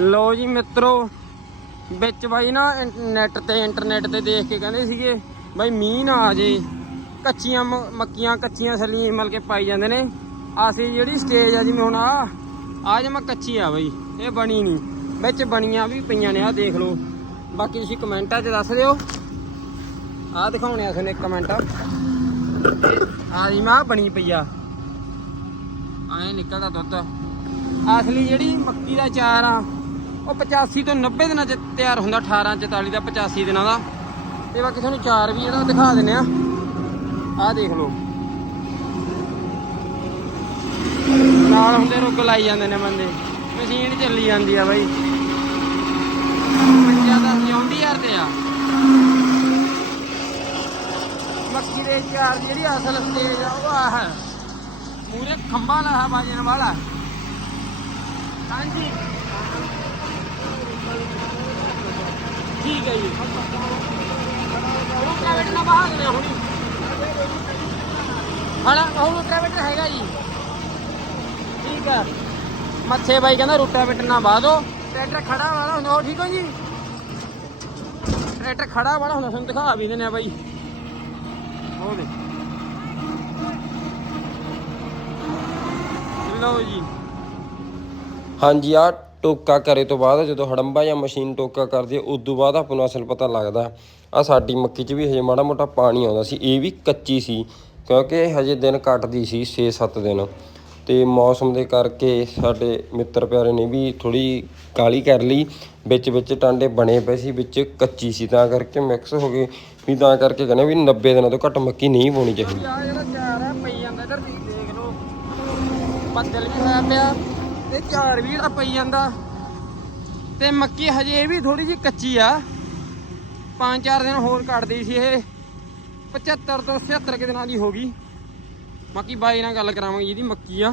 ਲੋ ਜੀ ਮਿੱਤਰੋ, ਵਿੱਚ ਬਾਈ ਨਾ ਨੈਟ ਤੇ, ਇੰਟਰਨੈਟ ਤੇ ਦੇਖ ਕੇ ਕਹਿੰਦੇ ਸੀਗੇ, ਬਾਈ ਮੀਂਹ ਨਾ ਆ ਜੇ। ਕੱਚੀਆਂ ਮ- ਮੱਕੀਆਂ, ਕੱਚੀਆਂ ਸਲੀਆਂ ਮਲ ਕੇ ਪਾਈ ਜਾਂਦੇ ਨੇ। ਅਸੀਂ ਜਿਹੜੀ ਸਟੇਜ ਆ ਜਿਵੇਂ ਹੁਣ ਆ ਆ ਜਮਾ ਕੱਚੀ ਆ ਬਾਈ, ਇਹ ਬਣੀ ਨਹੀਂ। ਵਿੱਚ ਬਣੀਆਂ ਵੀ ਪਈਆਂ ਨੇ ਆ ਦੇਖ ਲਓ। ਬਾਕੀ ਤੁਸੀਂ ਕਮੈਂਟਾਂ 'ਚ ਦੱਸ ਦਿਓ। ਆ ਦਿਖਾਉਣੇ ਆ ਤੁਹਾਨੂੰ ਕਮੈਂਟ। ਆ ਜੀ ਮੈਂ ਬਣੀ ਪਈ ਆ। ਐਂ ਨਿਕਲਦਾ ਦੁੱਧ। ਅਸਲੀ ਜਿਹੜੀ ਮੱਕੀ ਦਾ ਚਾਰ ਆ ਉਹ 85 ਤੋਂ 90 ਦਿਨਾਂ ਚ ਤਿਆਰ ਹੁੰਦਾ 18 44 ਦਾ 85 ਦਿਨਾਂ ਦਾ। ਤੇ ਬਾਕੀ ਤੁਹਾਨੂੰ ਚਾਰ ਵੀ ਜਿਹੜਾ ਦਿਖਾ ਦਿੰਨੇ ਆ। ਆਹ ਦੇਖ ਲਓ। ਨਾਲ ਹੁੰਦੇ ਰੁੱਗ ਲਾਈ ਜਾਂਦੇ ਨੇ ਬੰਦੇ। ਮਸ਼ੀਨ ਚੱਲੀ ਜਾਂਦੀ ਆ ਬਾਈ। ਪੰਜਾ ਦਾ ਜਿਉਂਦੀ ਤੇ ਆ। ਮੱਕੀ ਦੇ ਚਾਰ ਜਿਹੜੀ ਅਸਲ ਸਟੇਜ ਆ, ਉਹ ਆ ਹੈ ਮੂਰੇ ਖੰਭਾ ਲਾਹਾ ਬਾਜਣ ਵਾਲਾ। ਹਾਂਜੀ। ਠੀਕ ਹੈ ਜੀ। ਉਹ ਪ੍ਰਾਈਵੇਟ ਨਾ ਬਾਹਰ ਨੇ ਹੁਣੀ ਹਣਾ ਉਹ ਪ੍ਰਾਈਵੇਟ ਹੈਗਾ ਜੀ। ਠੀਕ ਹੈ। ਮੱਥੇ ਬਾਈ ਕਹਿੰਦਾ ਰੂਟਾਵੇਟਰ ਨਾ ਬਾਹ ਦੋ। ਟਰੈਕਟਰ ਖੜਾ ਵਾਲਾ ਹੁੰਦਾ ਉਹ ਠੀਕ ਹੋ ਜੀ? ਟਰੈਕਟਰ ਖੜਾ ਵਾਲਾ ਹੁੰਦਾ ਤੁਹਾਨੂੰ ਦਿਖਾ ਵੀ ਦਿੰਦੇ ਆ ਬਾਈ। ਉਹ ਦੇ ਲਓ ਜੀ। ਹਾਂਜੀ ਆ ਟੋਕਾ ਕਰੇ ਤੋਂ ਬਾਅਦ ਜਦੋਂ ਹੜੰਬਾ ਜਾਂ ਮਸ਼ੀਨ ਟੋਕਾ ਕਰਦੀ ਹੈ ਉਸ ਤੋਂ ਬਾਅਦ ਆਪਾਂ ਨੂੰ ਅਸਲ ਪਤਾ ਲੱਗਦਾ। ਆ ਸਾਡੀ ਮੱਕੀ 'ਚ ਵੀ ਹਜੇ ਮਾੜਾ ਮੋਟਾ ਪਾਣੀ ਆਉਂਦਾ ਸੀ, ਇਹ ਵੀ ਕੱਚੀ ਸੀ, ਕਿਉਂਕਿ ਹਜੇ ਦਿਨ ਕੱਟਦੀ ਸੀ 6-7 ਦਿਨ। ਤੇ ਮੌਸਮ ਦੇ ਕਰਕੇ ਸਾਡੇ ਮਿੱਤਰ ਪਿਆਰੇ ਨੇ ਵੀ ਥੋੜੀ ਕਾਲੀ ਕਰ ਲਈ ਵਿੱਚ ਵਿੱਚ ਟਾਂਡੇ ਬਣੇ ਪਏ ਸੀ, ਵਿੱਚ ਕੱਚੀ ਸੀ। ਤਾਂ ਕਰਕੇ ਮਿਕਸ ਹੋ ਗਏ ਵੀ ਤਾਂ ਕਰਕੇ ਕਹਿੰਦੇ ਵੀ 90 ਦਿਨਾਂ ਤੋਂ ਘੱਟ ਮੱਕੀ ਨਹੀਂ ਪਾਉਣੀ ਚਾਹੀਦੀ। ਆ ਜਿਹੜਾ ਚਾਰ ਆ ਪਈ ਜਾਂਦਾ ਇਧਰ, ਦੇਖ ਲਓ। ਬੱਦਲ ਵੀ ਹੋਇਆ ਪਿਆ। ਤੇ ਝਾੜ ਵੀ ਜਿਹੜਾ ਪਈ ਜਾਂਦਾ। ਤੇ ਮੱਕੀ ਹਜੇ ਇਹ ਵੀ ਥੋੜੀ ਜਿਹੀ ਕੱਚੀ ਆ। ਪੰਜ ਚਾਰ ਦਿਨ ਹੋਰ ਕੱਟਦੀ ਸੀ ਇਹ। 75 ਤੋਂ 76 ਕੁ ਦਿਨਾਂ ਦੀ ਹੋ ਗਈ। ਬਾਕੀ ਬਾਈ ਨਾਲ ਗੱਲ ਕਰਾਵਾਂਗੇ ਜਿਹਦੀ ਮੱਕੀ ਆ।